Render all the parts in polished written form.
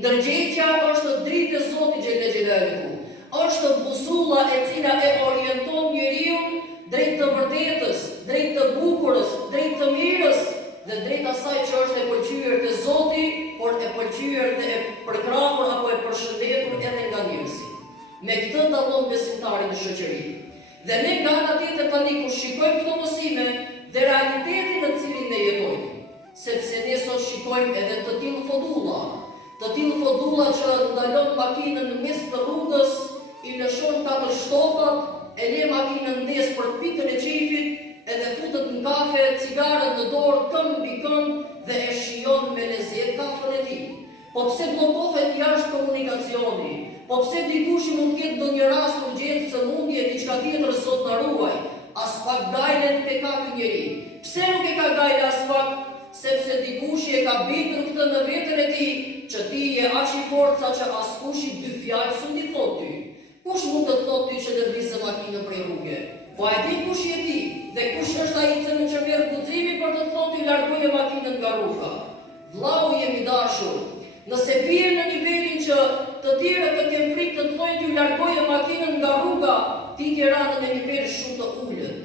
Ndërgjegjja është dritë e Zotit Xhelle Xhelaluhu. Është busulla e cila e orienton njeriu drejt të vërtetës, drejt të bukurës, drejt të mirës dhe drejt asaj që është e pëlqyer te Zoti, por e pëlqyer dhe e përkrahur apo e përshëndetur edhe nga njerëzit. Me këtë dallon besimtari në shoqëri. Dhe ne nga ana tjetër tani kur shikojmë këto mësime dhe realitetin në cilin ne jetojmë, sepse ne sot shikojmë edhe të tillë fodulla që ndalon makinën në mes të rrugës, i lëshon katër shtopat, e le makinën ndes për pikën e qefit, edhe futet në kafe, cigaret në dorë, këmbë mbi këmbë dhe e shijon me lezet kafen e tij. Po pse bllokohet jashtë komunikacioni? Po pse dikush mund të ketë ndonjë rast urgjencë, sëmundje, diçka tjetër, Zot na ruaj, as pak gajlen ke ka ky njeri. Pse nuk e ka gajle as pak? Sepse dikush e ka bindur këtë në veten e tij, që ti je aq i fortë që askush i dy fjalë s'u di thot ty. Kush mund të thotë ty që lëvizë makinën prej rruge? Po e di kush je ti dhe kush është ai që merr guximi për të thotë ty largoje makinën nga rruga. Vllau jemi dashur, nëse bie në nivelin që të tjerët të kenë frikë të thonë ty largoje makinën nga rruga, ti ke rënë në nivel shumë të ulët.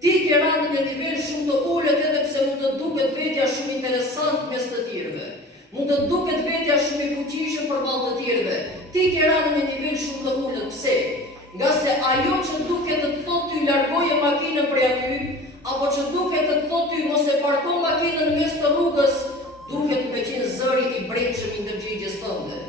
Ti ke rënë në nivel shumë të ulët edhe pse mund të duket vetja shumë interesant mes të tjerëve. Mund të duket vetja shumë i fuqishëm përballë të tjerëve. Ti ke rënë në nivel shumë të ulët. Pse? Nga se ajo që duket të thotë ty largoje makinën prej aty, apo që duket të thotë ty mos e parko makinën në mes të rrugës, duket me qenë zëri i brendshëm i ndërgjegjes tënde.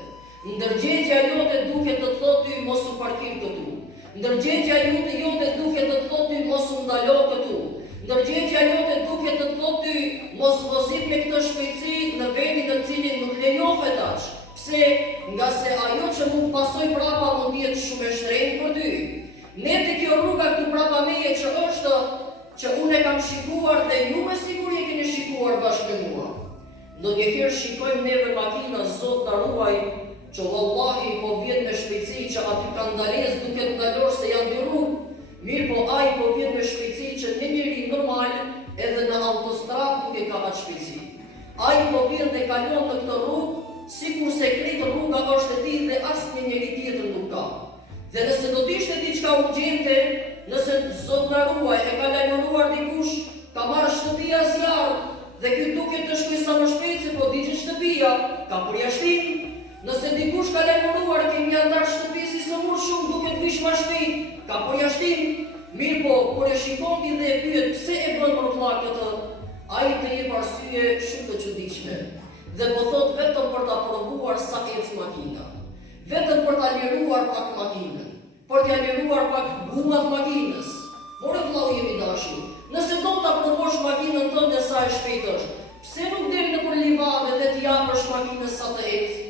Ndërgjegja jote duket të thotë ty mos u parkir këtu. Ndërgjegja jote duket të thotë ty mos u ndalo këtu. Ndërgjegja jote duket të thotë ty mos vozit me këtë shpejtësi në vendin në cilin nuk lejohet aq. Pse? Nga se ajo që mund pasoj prapa mund jetë shumë e shtrenjtë për ty. Ne te kjo rruga këtu prapa meje që është, që unë e kam shikuar dhe ju me siguri e keni shikuar bashkë me mua. Ndonjëherë shikojmë neve makina, Zot na ruaj, që vallahi po vjen me shpejtësi që aty ka ndalesë duke ndalosh se janë dy rrugë, mirë po ai po vjen me shpejtësi që një njeri normal edhe në autostradë nuk e ka atë shpejtësi. Ai po vjen dhe kalon në këtë rrugë, sikur se krejt rruga është e tij dhe asnjë njeri tjetër nuk ka. Dhe nëse do të ishte diçka urgjente, nëse Zot na ruaj e ka lajmëruar dikush, ka marrë shtëpia zjarr dhe ky duket të shkojë sa më shpejt se po digjet shtëpia, ka përjashtim. Nëse dikush ka lajmëruar që një antar shtëpisë së mur shumë duket vish më shpejt, ka përjashtim. Mirë po, kur e shikon ti dhe e pyet pse e bën për vllak këtë, ai të jep arsye shumë të çuditshme. Dhe po thot vetëm për ta provuar sa ec makina. Vetëm për ta liruar pak makinën, për t'ia liruar pak gumat makinës. More vllau jemi dashur, nëse do ta provosh makinën tënde sa e shpejt është, pse nuk del nëpër livade dhe t'i japësh makinës sa të ecë?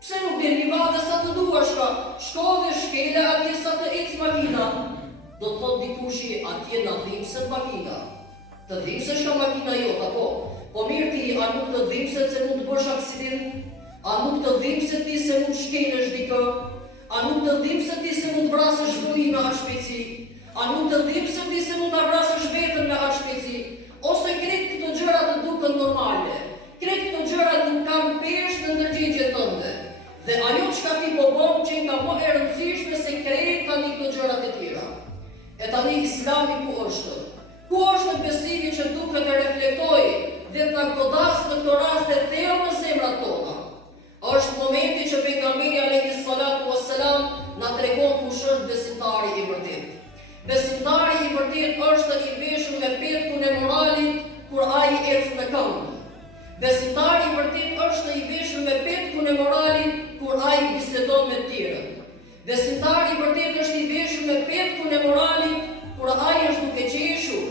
Pse nuk del livade sa të duash ka? Shko dhe shkele atje sa të ecë makina. Do të thot dikushi atje na dhimbset makina. Të dhimbsesh ka makina jote apo? Po mirë ti, a nuk të dhimbset se mund të bësh aksident? A nuk të dhimbset ti se mund shkelësh dikë? A nuk të dhimbset ti se mund vrasësh fëmijë me aq shpejtësi? A nuk të dhimbset ti se mund ta vrasësh veten me aq shpejtësi? Ose krejt këto gjëra të duken normale? Krejt këto gjëra nuk kanë peshë në ndërgjegjen tënde. Dhe ajo çka ti po bën që nga më e rëndësishme se krejt tani këto gjërat e tjera. E tani Islami ku është? Ku është besimi që duhet të reflektojë dhe të godas në këto raste thellë në zemrat tona? Është momenti që pejgamberi alayhi salatu wassalam na tregon kush është besimtari i vërtetë. Besimtari i vërtetë është i veshur me petkun e moralit kur ai ecë në këmbë. Besimtari i vërtetë është i veshur me petkun e moralit kur ai bisedon me të tjerët. Besimtari i vërtetë është i veshur me petkun e moralit kur ai është duke qeshur.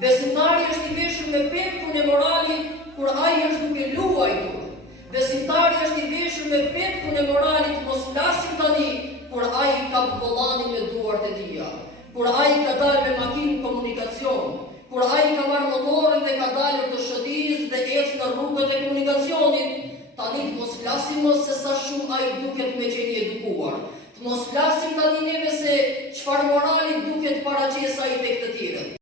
Besimtari është i veshur me petkun e moralit kur ai është duke luajtur. Besimtari është i veshur me petkun e moralit mos flasim tani kur ai ka vollanin me duart e tija, kur ai ka dalë me makinë komunikacion, kur ai ka marrë motorin dhe ka dalur të shëdijës dhe ecë në rrugët e komunikacionit. Tani të mos flasim mos se sa shumë ai duket me qenë i edukuar. Të mos flasim tani neve